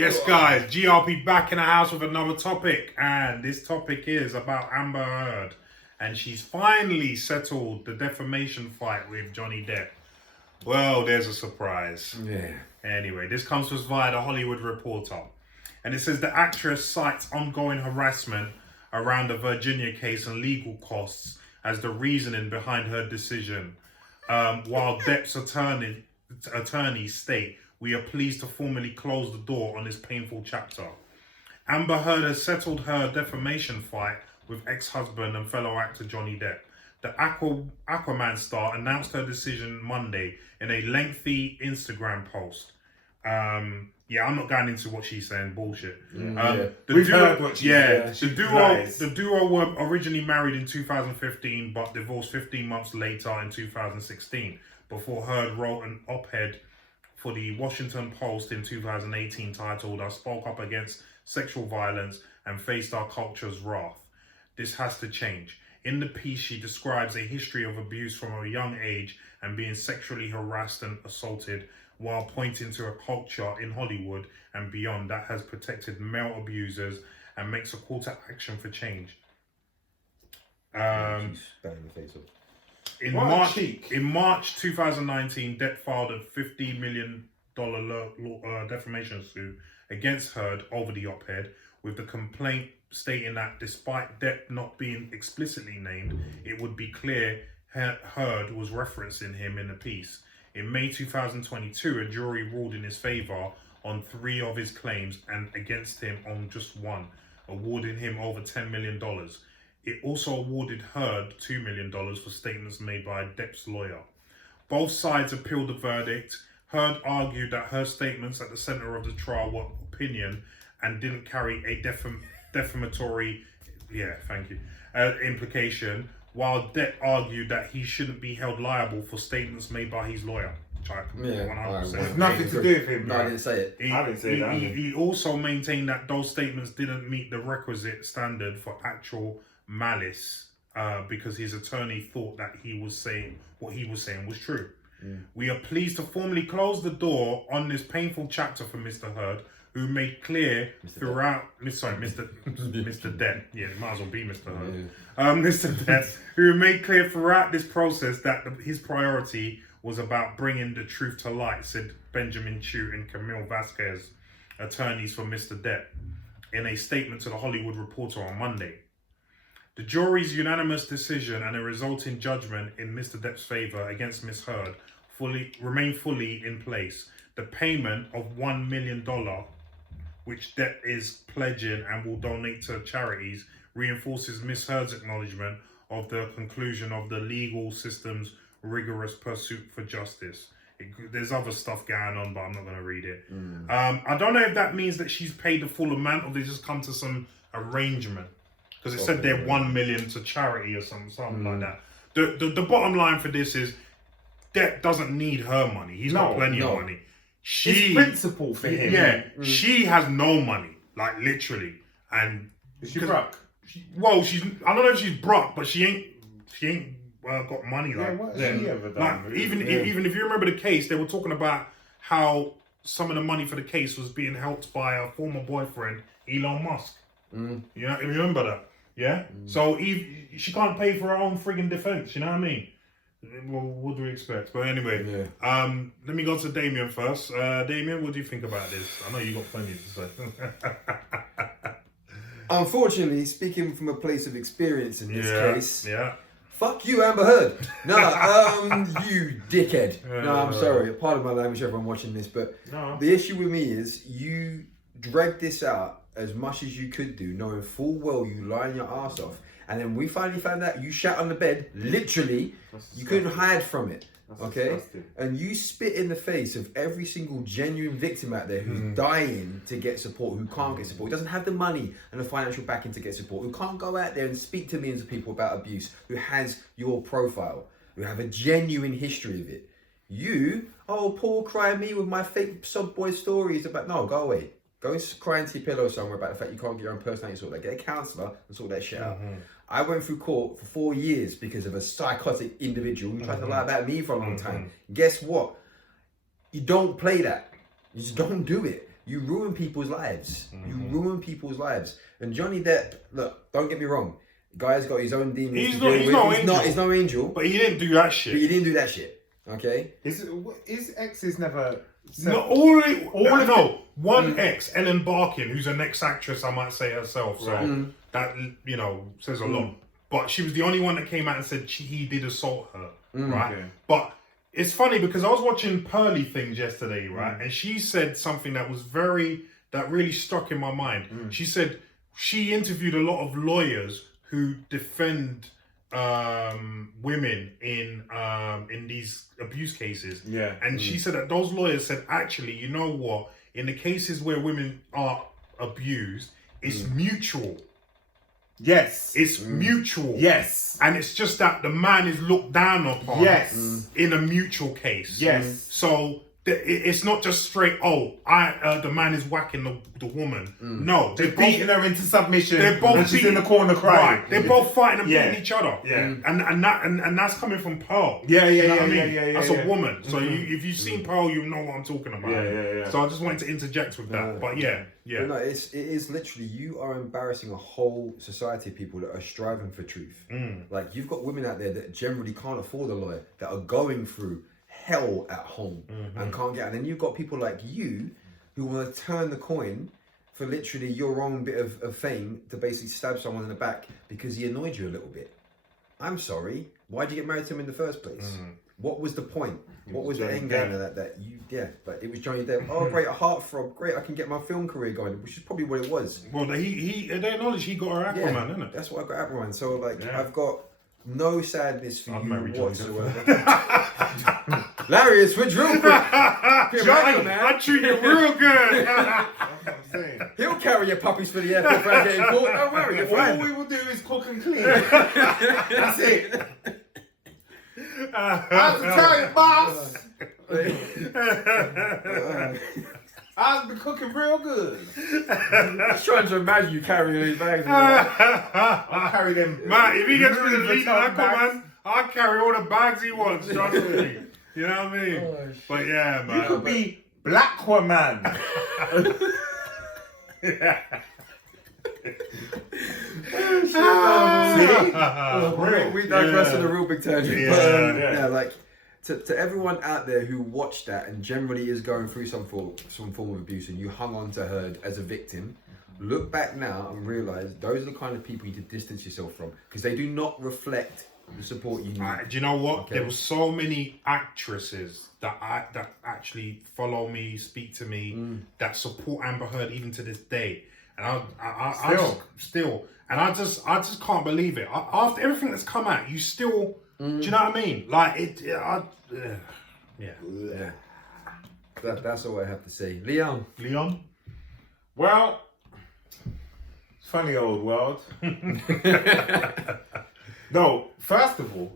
Yes, guys, GRP back in the house with another topic, and this topic is about Amber Heard, and she's finally settled the defamation fight with Johnny Depp. Well, there's a surprise. Yeah. Anyway, this comes to us via the Hollywood Reporter, and it says the actress cites ongoing harassment around the Virginia case and legal costs as the reasoning behind her decision, while Depp's attorneys state, "We are pleased to formally close the door on this painful chapter." Amber Heard has settled her defamation fight with ex-husband and fellow actor Johnny Depp. The Aquaman star announced her decision Monday in a lengthy Instagram post. I'm not going into what she's saying, bullshit. We've heard what she's saying. The duo were originally married in 2015 but divorced 15 months later in 2016 before Heard wrote an op-ed for the Washington Post in 2018 titled, "I spoke up against sexual violence and faced our culture's wrath. This has to change." In the piece, she describes a history of abuse from a young age and being sexually harassed and assaulted, while pointing to a culture in Hollywood and beyond that has protected male abusers and makes a call to action for change. In March 2019, Depp filed a $50 million defamation suit against Heard over the op-ed, with the complaint stating that despite Depp not being explicitly named, it would be clear Heard was referencing him in the piece. In May 2022, a jury ruled in his favour on 3 of his claims and against him on just 1, awarding him over $10 million. It also awarded Heard $2 million for statements made by Depp's lawyer. Both sides appealed the verdict. Heard argued that her statements at the centre of the trial were opinion and didn't carry a defamatory implication, while Depp argued that he shouldn't be held liable for statements made by his lawyer. It's nothing to do with him. No, I didn't say it. I didn't say that. He also maintained that those statements didn't meet the requisite standard for actual malice because his attorney thought that what he was saying was true. We are pleased to formally close the door on this painful chapter for Mr. Heard, who made clear throughout... Mr. Depp. Yeah, it might as well be Mr. Heard. Mr. Depp, who made clear throughout this process that his priority was about bringing the truth to light, said Benjamin Chu and Camille Vasquez, attorneys for Mr. Depp, in a statement to the Hollywood Reporter on Monday. The jury's unanimous decision and a resulting judgment in Mr. Depp's favour against Ms. Heard remain fully in place. The payment of $1 million, which Depp is pledging and will donate to charities, reinforces Ms. Heard's acknowledgement of the conclusion of the legal system's rigorous pursuit for justice. There's other stuff going on, but I'm not going to read it. I don't know if that means that she's paid the full amount or they just come to some arrangement. Because it said they're $1 million to charity or something like that. The bottom line for this is Depp doesn't need her money. He's got plenty of money. It's principle for him. Yeah, she has no money, like literally. And is she broke? I don't know if she's broke, but she ain't got money like. What has she ever done? Like, even if you remember the case, they were talking about how some of the money for the case was being helped by a former boyfriend, Elon Musk. You know, you remember that? Yeah. So she can't pay for her own frigging defense. You know what I mean? Well, what do we expect? But anyway, let me go to Damien first. Damien, what do you think about this? I know you got plenty to say. Unfortunately, speaking from a place of experience in this case, fuck you, Amber Heard. No, you dickhead. No, I'm sorry. Pardon my language, everyone watching this, but the issue with me is you dragged this out as much as you could do, knowing full well you lying your ass off. And then we finally found out you shat on the bed, literally. You couldn't hide from it, okay? Disgusting. And you spit in the face of every single genuine victim out there who's dying to get support, who can't get support, who doesn't have the money and the financial backing to get support, who can't go out there and speak to millions of people about abuse, who has your profile, who have a genuine history of it. You, poor cry me with my fake sub boy stories about, no, go away. Go and cry into your pillow somewhere about the fact you can't get your own personality sort that. Get a counsellor and sort that shit out. I went through court for 4 years because of a psychotic individual who tried to lie about me for a long time. Guess what? You don't play that. You just don't do it. You ruin people's lives. You ruin people's lives. And Johnny Depp, look, don't get me wrong. Guy's got his own demons. He's no angel. But he didn't do that shit. Okay? His exes never... One ex, Ellen Barkin, who's an ex-actress, I might say herself, so that, says a lot. But she was the only one that came out and said he did assault her, right? Okay. But it's funny because I was watching Pearly Things yesterday, right? And she said something that really stuck in my mind. She said she interviewed a lot of lawyers who defend women in these abuse cases. Yeah. And she said that those lawyers said, actually, you know what? In the cases where women are abused, it's mutual. Yes. It's mutual. Yes. And it's just that the man is looked down upon in a mutual case. Yes. So it's not just straight, the man is whacking the woman. No. They're beating her into submission. They're both she's in the corner crying. Right. They're both fighting and beating each other. Yeah. And that's coming from Pearl. Yeah. That's a woman. So if you've seen Pearl, you know what I'm talking about. Yeah. So I just wanted to interject with that. But yeah. But no, it is literally, you are embarrassing a whole society of people that are striving for truth. Like, you've got women out there that generally can't afford a lawyer, that are going through hell at home and can't get out. And then you've got people like you who want to turn the coin for literally your own bit of fame to basically stab someone in the back because he annoyed you a little bit. I'm sorry. Why did you get married to him in the first place? What was the point? What was the end game of that? But it was Johnny Depp. Oh, great, a heartthrob. Great, I can get my film career going, which is probably what it was. Well, they acknowledge he got her Aquaman, isn't it? That's what I got Aquaman. So, I've got no sadness for you whatsoever. Larry, it's switch real quick. Johnny, I treat you real good. He'll carry your puppies for the airport for getting caught. Don't worry, you're fine. All we will do is cook and clean. That's it. How's the Italian boss? I've been cooking real good. I'm trying to imagine you carrying these bags. I'll carry them. Man, if he gets rid of the lead Aquaman, I'll carry all the bags he wants. Trust me. You know what I mean? But yeah, man. You could be Blackwoman. We digress on a real big tangent. Like, to everyone out there who watched that and generally is going through some form of abuse and you hung on to her as a victim, look back now and realise those are the kind of people you need to distance yourself from, because they do not reflect the support you need. Do you know what? Okay. There were so many actresses that actually follow me, speak to me, that support Amber Heard even to this day. And I just can't believe it. After everything that's come out, you still, do you know what I mean? Like That's all I have to say. Leon. Well, funny old world. No, first of all,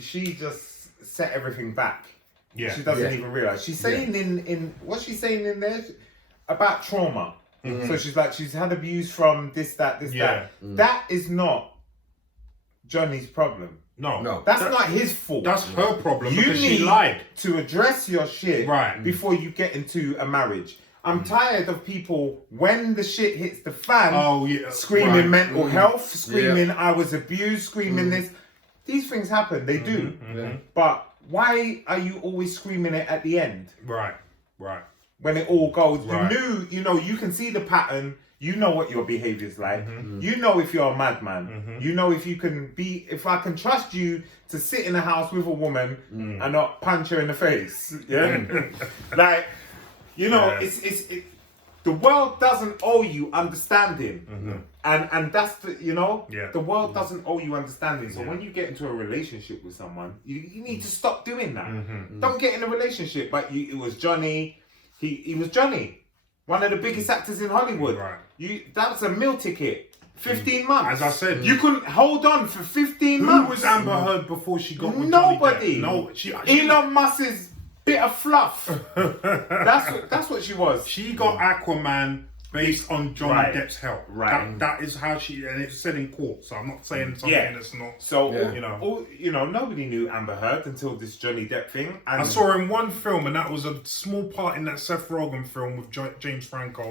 she just set everything back. Yeah. She doesn't even realise. She's saying in what's she saying in there? About trauma. So she's had abuse from this, that. That is not Johnny's problem. No. That's not his fault. That's her problem. You because need she lied to address your shit before you get into a marriage. I'm tired of people, when the shit hits the fan, screaming mental health, screaming I was abused, screaming this. These things happen, they do. But why are you always screaming it at the end? Right. When it all goes, you can see the pattern, you know what your behaviour's like, you know if you're a madman, you know if I can trust you to sit in a house with a woman and not punch her in the face. Like, it's the world doesn't owe you understanding, and that's the world doesn't owe you understanding. So when you get into a relationship with someone, you need to stop doing that. Don't get in a relationship. But it was Johnny. He was Johnny, one of the biggest actors in Hollywood. That was a meal ticket. 15 months. As I said, you couldn't hold on for 15 months. Who was Amber Heard before she got with Nobody. Johnny Depp? Elon Musk's bit of fluff. That's what she was. She got Aquaman based on Johnny Depp's health. Right. That is how she, and it's said in court. So I'm not saying something that's not. So nobody knew Amber Heard until this Johnny Depp thing. And I saw her in one film, and that was a small part in that Seth Rogen film with James Franco.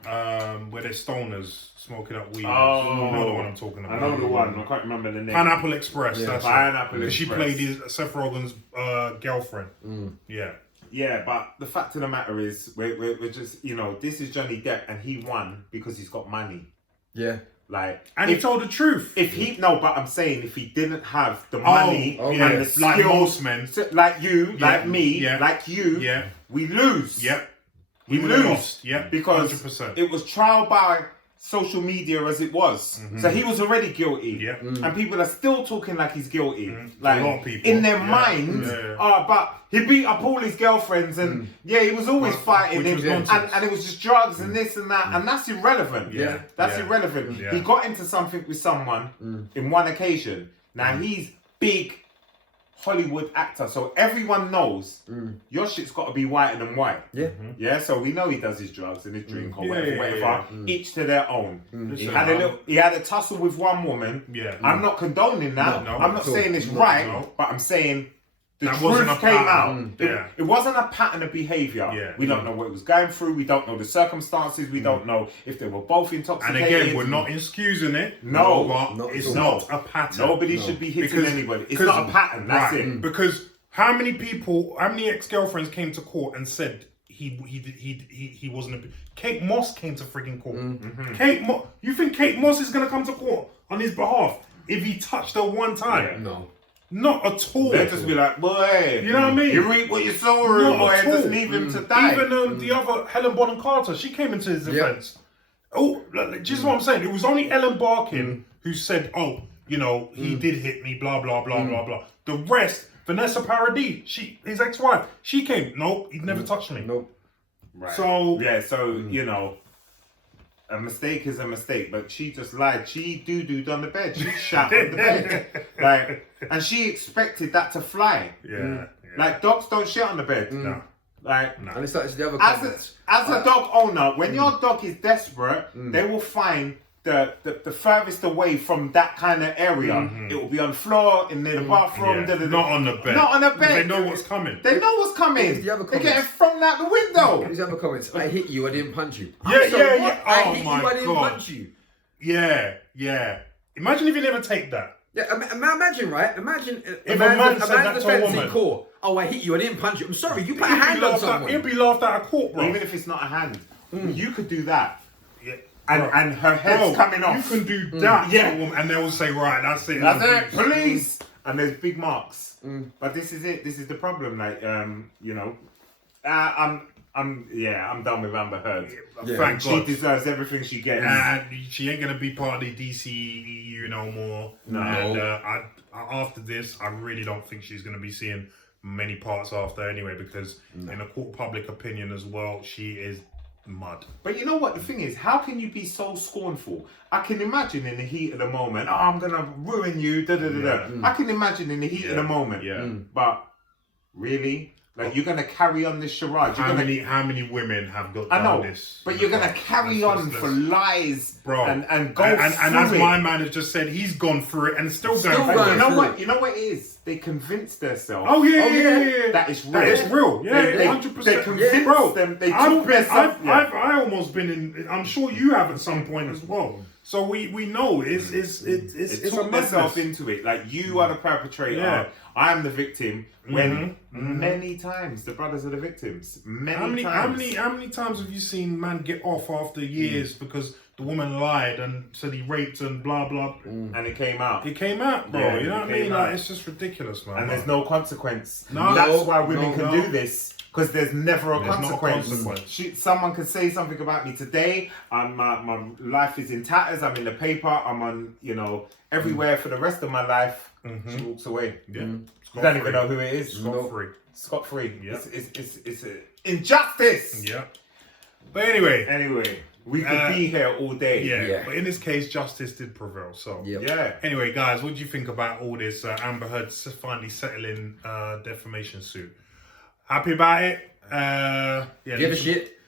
Where they're stoners smoking up weed. Oh, you know the one I'm talking about. I know the one. I can't remember the name. Pineapple Express. Yeah. That's Pineapple Express. She played Seth Rogen's girlfriend. Yeah. Yeah, but the fact of the matter is, we're just, this is Johnny Depp, and he won because he's got money. Yeah. And he told the truth. But I'm saying if he didn't have the money and the skills, like most men, like you, like me, like you, we lose. Yep. We lose. Yep. Because 100%. it was trial by social media as it was. So he was already guilty. Yep. And people are still talking like he's guilty. Like, a lot of people. in their mind, but he beat up all his girlfriends and he was always fighting him. And it was just drugs and this and that. And that's irrelevant. That's irrelevant. Yeah. He got into something with someone in one occasion. Now he's big Hollywood actor, so everyone knows your shit's got to be whiter than white. Yeah. So we know he does his drugs and his drink or whatever. Each to their own. He had a tussle with one woman. I'm not condoning that. No, I'm not saying it's right, but I'm saying the truth came out. It wasn't a pattern of behavior. We don't know what it was going through. We don't know the circumstances. We don't know if they were both intoxicated. And again, we're not excusing it. No, but it's not a pattern. Nobody should be hitting anybody. It's not a pattern. That's it. Because how many ex-girlfriends came to court and said he wasn't a... Kate Moss came to freaking court. You think Kate Moss is going to come to court on his behalf if he touched her one time? No. Not at all. They'll just be like, boy, you know what I mean? You reap what you sow, boy, and just leave him to die. Even the other Helen Bonham Carter, she came into his defense. Oh, just what I'm saying. It was only Ellen Barkin who said, he did hit me, blah blah blah blah blah. The rest, Vanessa Paradis, his ex-wife, she came. Nope, he never touched me. Nope. Right. So a mistake is a mistake, but she just lied. She doo-dooed on the bed. She shat on the bed. And she expected that to fly. Like, dogs don't shit on the bed. No. And it's the other comments. As a dog owner, when your dog is desperate, they will find the furthest away from that kind of area. It will be on the floor, in the bathroom. Not on the bed. Not on the bed. They know what's coming. They know what's coming. The other They're getting thrown out the window. These other comments. I hit you, I didn't punch you. Yeah. I hit you, I didn't punch you. Yeah. Imagine if you never take that. Yeah, imagine, right? Imagine if a man said that to a woman. In court. Oh, I hit you, I didn't punch you. I'm sorry, you put a hand on someone. He'll be laughed out of court, bro. Even if it's not a hand. You could do that. And her head's coming off. You can do that, and they will say, right, that's it. That's it, police! And there's big marks. But this is it. This is the problem. I'm done with Amber Heard. Thank she God. deserves everything she gets. And she ain't going to be part of the DCEU no more. No. And after this, I really don't think she's going to be seeing many parts after anyway, because in a court of public opinion as well, she is mud. But you know what the thing is? How can you be so scornful? I can imagine in the heat of the moment, I'm going to ruin you, I can imagine in the heat of the moment. But really? Like, you're going to carry on this charade. How many women have got done this? But you're going to carry on for lies, bro, and go through and as my man has just said, he's gone through it and still going through it. You know what it is? They convinced themselves. Oh yeah. That it's real. That it's real. Yeah, 100%. They convinced them. They took themselves. I almost been in. I'm sure you have at some point as well. So we know it's took themselves into it. Like, you are the perpetrator. Yeah. I am the victim. When many times the brothers are the victims. How many times have you seen man get off after years because the woman lied and said he raped and blah blah, and it came out. It came out, bro. You know what I mean? Like, it's just ridiculous, man. And there's no consequence. That's why women can do this. Because there's never a consequence. Someone could say something about me today, and my life is in tatters. I'm in the paper. I'm on, everywhere for the rest of my life. She walks away. Yeah, you don't even know who it is. Scot free. Yeah, it's an injustice. Yeah. But anyway, we could be here all day. Yeah. But in this case, justice did prevail. So Anyway, guys, what do you think about all this? Amber Heard finally settling defamation suit. Happy about it? Give a shit.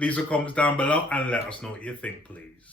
Leave some comments down below and let us know what you think, please.